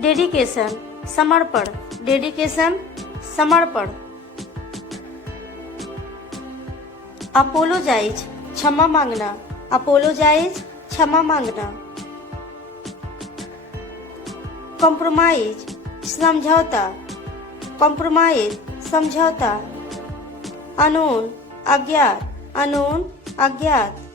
Dedication समर्पण, dedication समर्पण। Apologise क्षमा मांगना, अपोलोजाइज क्षमा मांगना। कॉम्प्रोमाइज समझौता, कॉम्प्रोमाइज समझौता। अनोन अज्ञात, अनोन अज्ञात।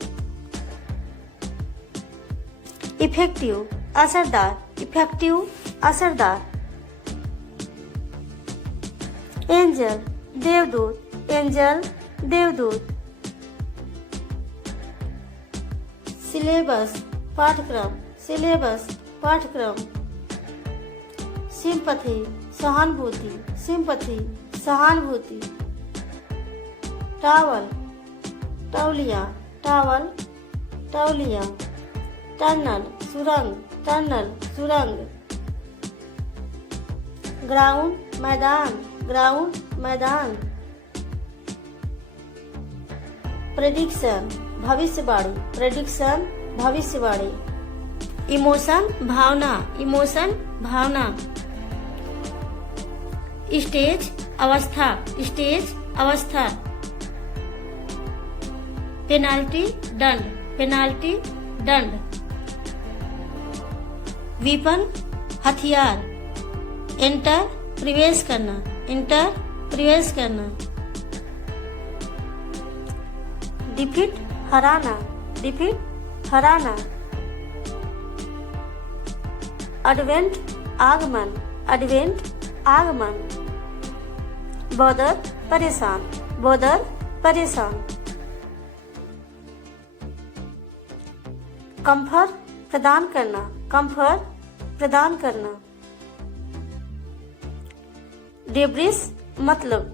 इफेक्टिव असरदार, इफेक्टिव असरदार। एंजल देवदूत, एंजल देवदूत। सिलेबस पाठ्यक्रम, सिलेबस पाठ्यक्रम। सिंपथी सहानुभूति, सिंपथी सहानुभूति। टावल तौलिया, टावल तौलिया। टनल सुरंग, टनल सुरंग। ग्राउंड मैदान, ग्राउंड मैदान। प्रेडिक्शन भविष्यवाणी, प्रेडिक्शन भविष्यवाणी। इमोशन भावना, इमोशन भावना। स्टेज अवस्था, स्टेज अवस्था। पेनाल्टी दंड, पेनाल्टी दंड। वीपन हथियार। एंटर प्रवेश करना, एंटर प्रवेश करना। डिफीट हराना, डिफीट हराना। एडवेंट आगमन, एडवेंट आगमन। बॉदर परेशान, बॉदर परेशान। कंफर्ट प्रदान करना, कंफर्ट प्रदान करना। डेब्रिस मतलब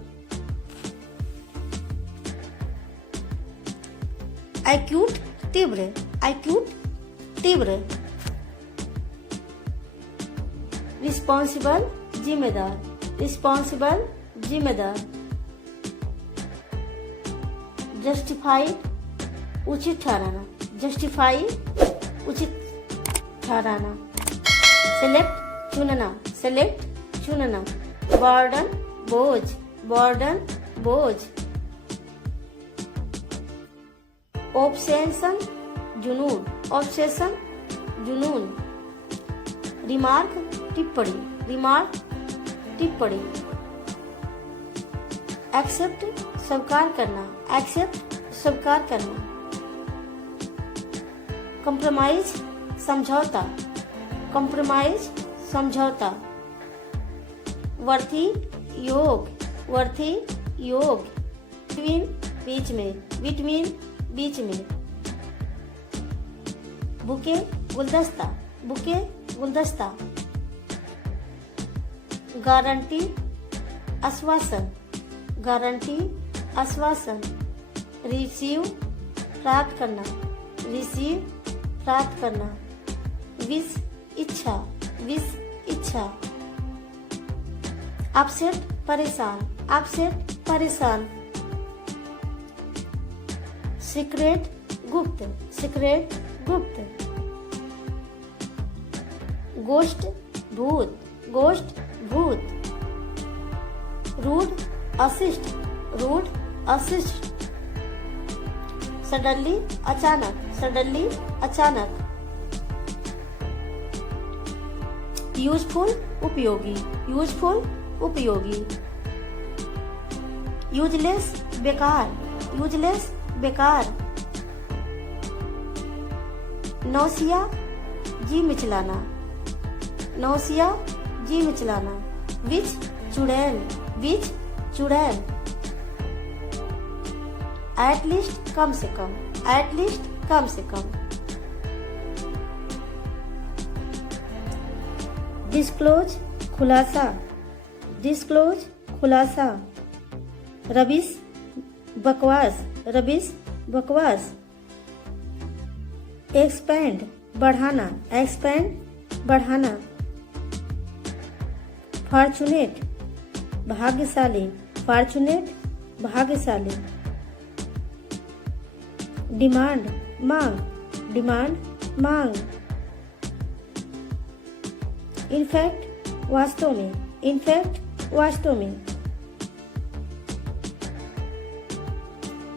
एक्यूट तीव्र, एक्यूट तीव्र। रिस्पॉन्सिबल जिम्मेदार, रिस्पॉन्सिबल जिम्मेदार। जस्टिफाइड उचित ठहराना, जस्टिफाई उचित ठहराना। सेलेक्ट चुनना, सेलेक्ट चुनना। बर्डन बोझ, बर्डन बोझ। ऑब्सेशन जुनून, ऑब्सेशन जुनून। रिमार्क टिप्पणी, रिमार्क टिप्पणी। एक्सेप्ट स्वीकार करना, एक्सेप्ट स्वीकार करना। कॉम्प्रोमाइज समझौता, कॉम्प्रोमाइज समझौता। वर्थी योग, वर्थी योग। बिटवीन बीच में, बिटवीन बीच में। बुके गुलदस्ता, बुके गुलदस्ता। गारंटी आश्वासन, गारंटी आश्वासन। रिसीव प्राप्त करना, रिसीव प्राप्त करना। विश इच्छा, विश इच्छा। अपसेट परेशान, अपसेट परेशान। सीक्रेट गुप्त, सीक्रेट गुप्त। गोष्ठ भूत, गोष्ठ भूत। रूड अशिष्ट, रूड अशिष्ट। सडनली अचानक, सडनली अचानक। यूजफुल उपयोगी, यूजफुल उपयोगी। यूजलेस बेकार, यूजलेस बेकार। नौसिया जी मिचलाना, नौसिया जी मिचलाना। विच चुड़ैल, विच चुड़ैल। एटलीस्ट कम से कम, एटलीस्ट कम से कम। डिस्क्लोज खुलासा, डिस्क्लोज खुलासा। रबिश बकवास, रबिश बकवास। एक्सपेंड बढ़ाना, एक्सपेंड बढ़ाना। फॉर्चुनेट भाग्यशाली, फॉर्चुनेट भाग्यशाली। डिमांड मांग, डिमांड मांग। इनफैक्ट वास्तव में, इनफैक्ट वास्तव में।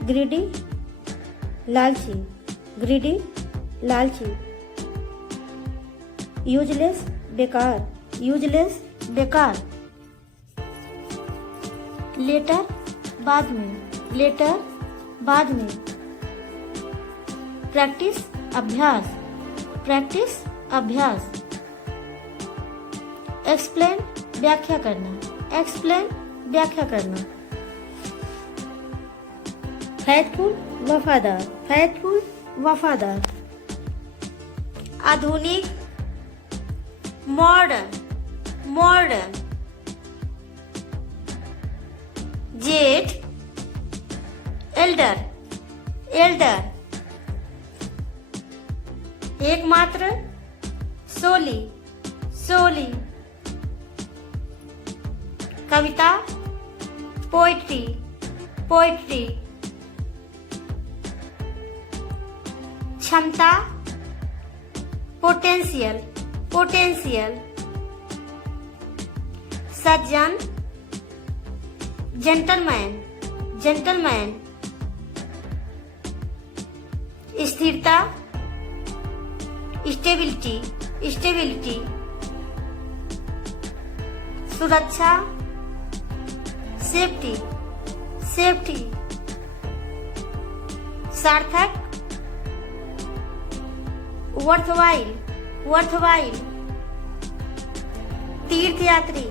ग्रीडी लालची, ग्रीडी लालची। यूजलेस बेकार, यूजलेस बेकार। लेटर बाद में, लेटर बाद में। प्रैक्टिस अभ्यास, प्रैक्टिस अभ्यास। एक्सप्लेन व्याख्या करना, एक्सप्लेन व्याख्या करना। फैथफुल वफादार, फैथफुल वफादार। आधुनिक मॉडर्न, मॉडर्न। जेठ एल्डर, एल्डर। एकमात्र सोली, सोली। कविता पोइट्री, पोइट्री। क्षमता पोटेंशियल, पोटेंशियल। सज्जन जेंटलमैन, जेंटलमैन। स्थिरता स्टेबिलिटी, स्टेबिलिटी। सुरक्षा सेफ्टी, सेफ्टी। सार्थक वर्थवाइल, वर्थवाइल। तीर्थयात्री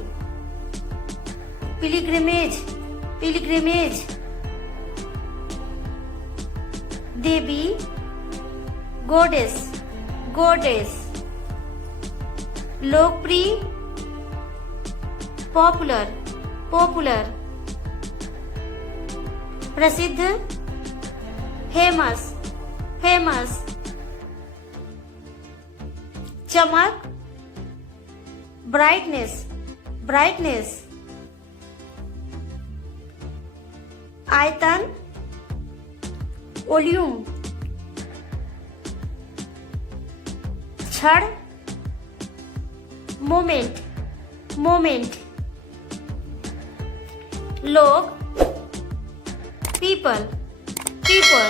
पिलिग्रिमेज, पिलिग्रिमेज। देवी गॉडेस, गॉडेस। लोकप्रिय पॉपुलर, पॉपुलर। प्रसिद्ध फेमस, फेमस। चमक ब्राइटनेस, ब्राइटनेस। आयतन वॉल्यूम। क्षण मोमेंट, मोमेंट। लोग पीपल, पीपल।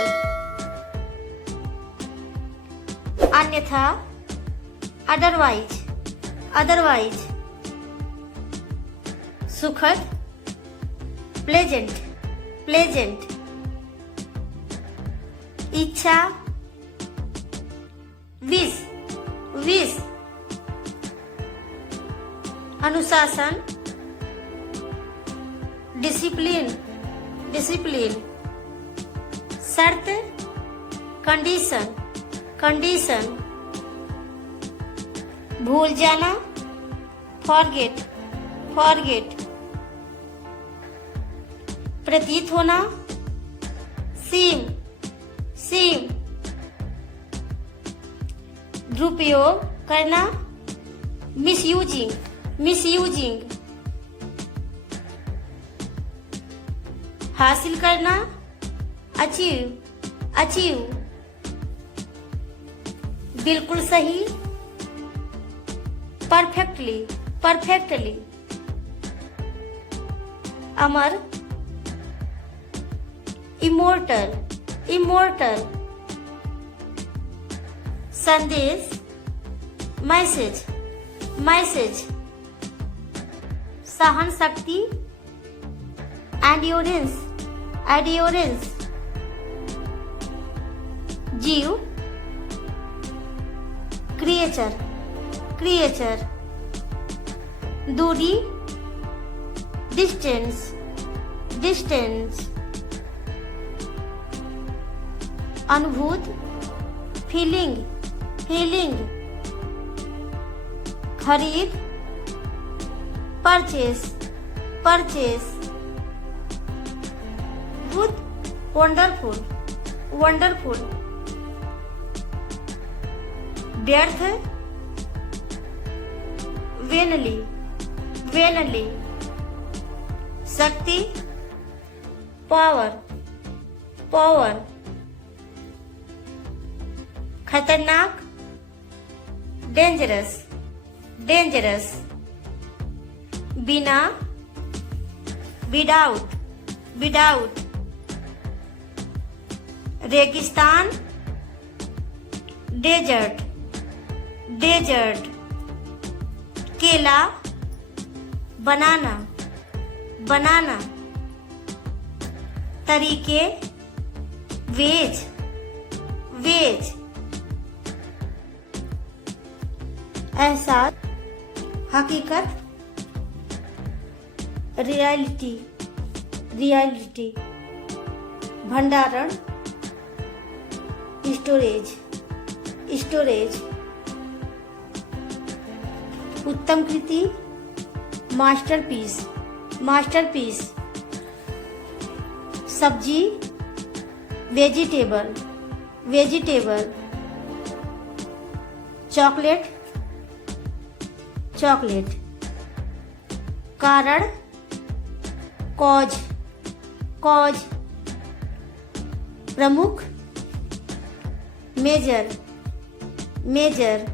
अन्यथा अदरवाइज, अदरवाइज। सुखद प्लेजेंट, प्लेजेंट। इच्छा विश, विश। अनुशासन डिसिप्लिन, डिसिप्लिन। शर्त कंडीशन, कंडीशन। भूल जाना फॉरगेट, फॉरगेट। प्रतीत होना सीम, सीम। दुरुपयोग करना मिसयूजिंग, मिसयूजिंग। हासिल करना अचीव, अचीव। बिल्कुल सही परफेक्टली, परफेक्टली। अमर इमोर्टल, इमोर्टल। संदेश मैसेज, मैसेज। सहन शक्ति एंड्योरेंस, एंड्योरेंस। जीव क्रिएचर, क्रिएचर। दूरी डिस्टेंस, डिस्टेंस। अनुभूत फीलिंग, फीलिंग। खरीद purchase, purchase. Good wonderful, wonderful. व्यर्थ वेनली, वेनली। शक्ति पावर, पावर। खतरनाक डेंजरस, dangerous, बिना, without, without, रेगिस्तान, desert, desert, केला, बनाना, बनाना, तरीके, वेज, वेज, एहसास, हकीकत, रियलिटी, रियलिटी, भंडारण, स्टोरेज, स्टोरेज, उत्तम कृति, मास्टरपीस, मास्टरपीस, सब्जी, वेजिटेबल, वेजिटेबल, चॉकलेट, चॉकलेट, कारण, कॉज, कॉज, प्रमुख, मेजर, मेजर,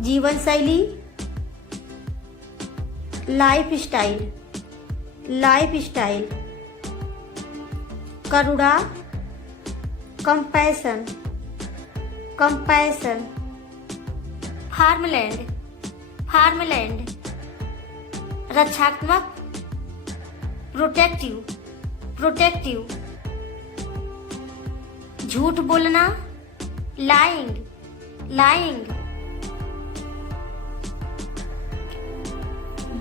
जीवन शैली, लाइफ स्टाइल, लाइफ स्टाइल, करुणा, कंपैशन, कंपैशन, फार्मलैंड, फार्मलैंड, रक्षात्मक, प्रोटेक्टिव, प्रोटेक्टिव, झूठ बोलना, लाइंग, लाइंग,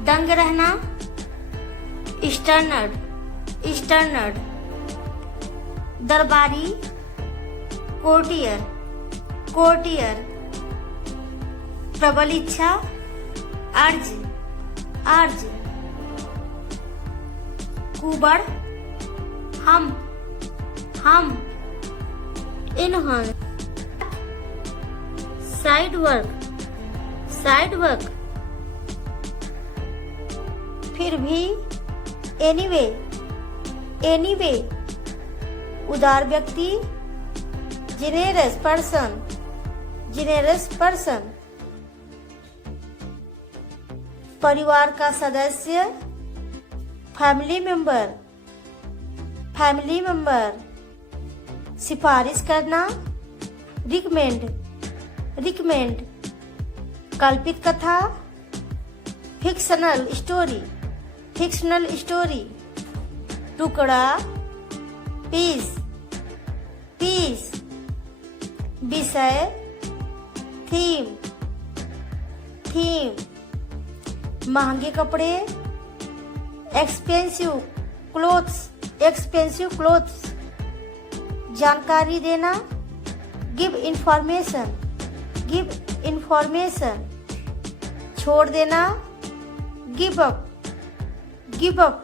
दंग रहना, स्टर्नर्ड, स्टर्नर्ड, दरबारी, कोर्टियर, कोर्टियर, प्रबल इच्छा, अर्ज, अर्ज, कुबड़, हम, इनहन, साइड वर्क, साइड वर्क, फिर भी, एनीवे, एनीवे, उदार व्यक्ति, जेनेरस पर्सन, जेनेरस पर्सन, परिवार का सदस्य, फैमिली मेंबर, फैमिली मेंबर, सिफारिश करना, रिकमेंड, रिकमेंड, कल्पित कथा, फिक्शनल स्टोरी, फिक्शनल स्टोरी, टुकड़ा, पीस, पीस, विषय, थीम, थीम, महंगे कपड़े, एक्सपेंसिव क्लोथ्स, एक्सपेंसिव क्लोथ्स, जानकारी देना, गिव इंफॉर्मेशन, गिव इंफॉर्मेशन, छोड़ देना, गिव अप, गिव अप,